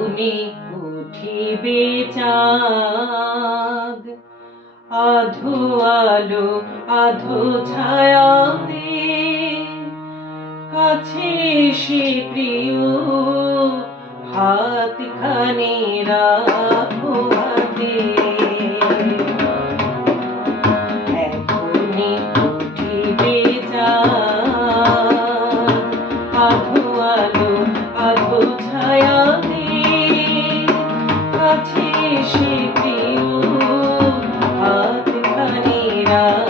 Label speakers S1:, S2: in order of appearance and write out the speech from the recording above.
S1: গুনে উঠিবে চাঁদ। আধো আলো আধো ছায়াতে কাছে এসে প্রিয় হাতখানি রাখো হাতে। now.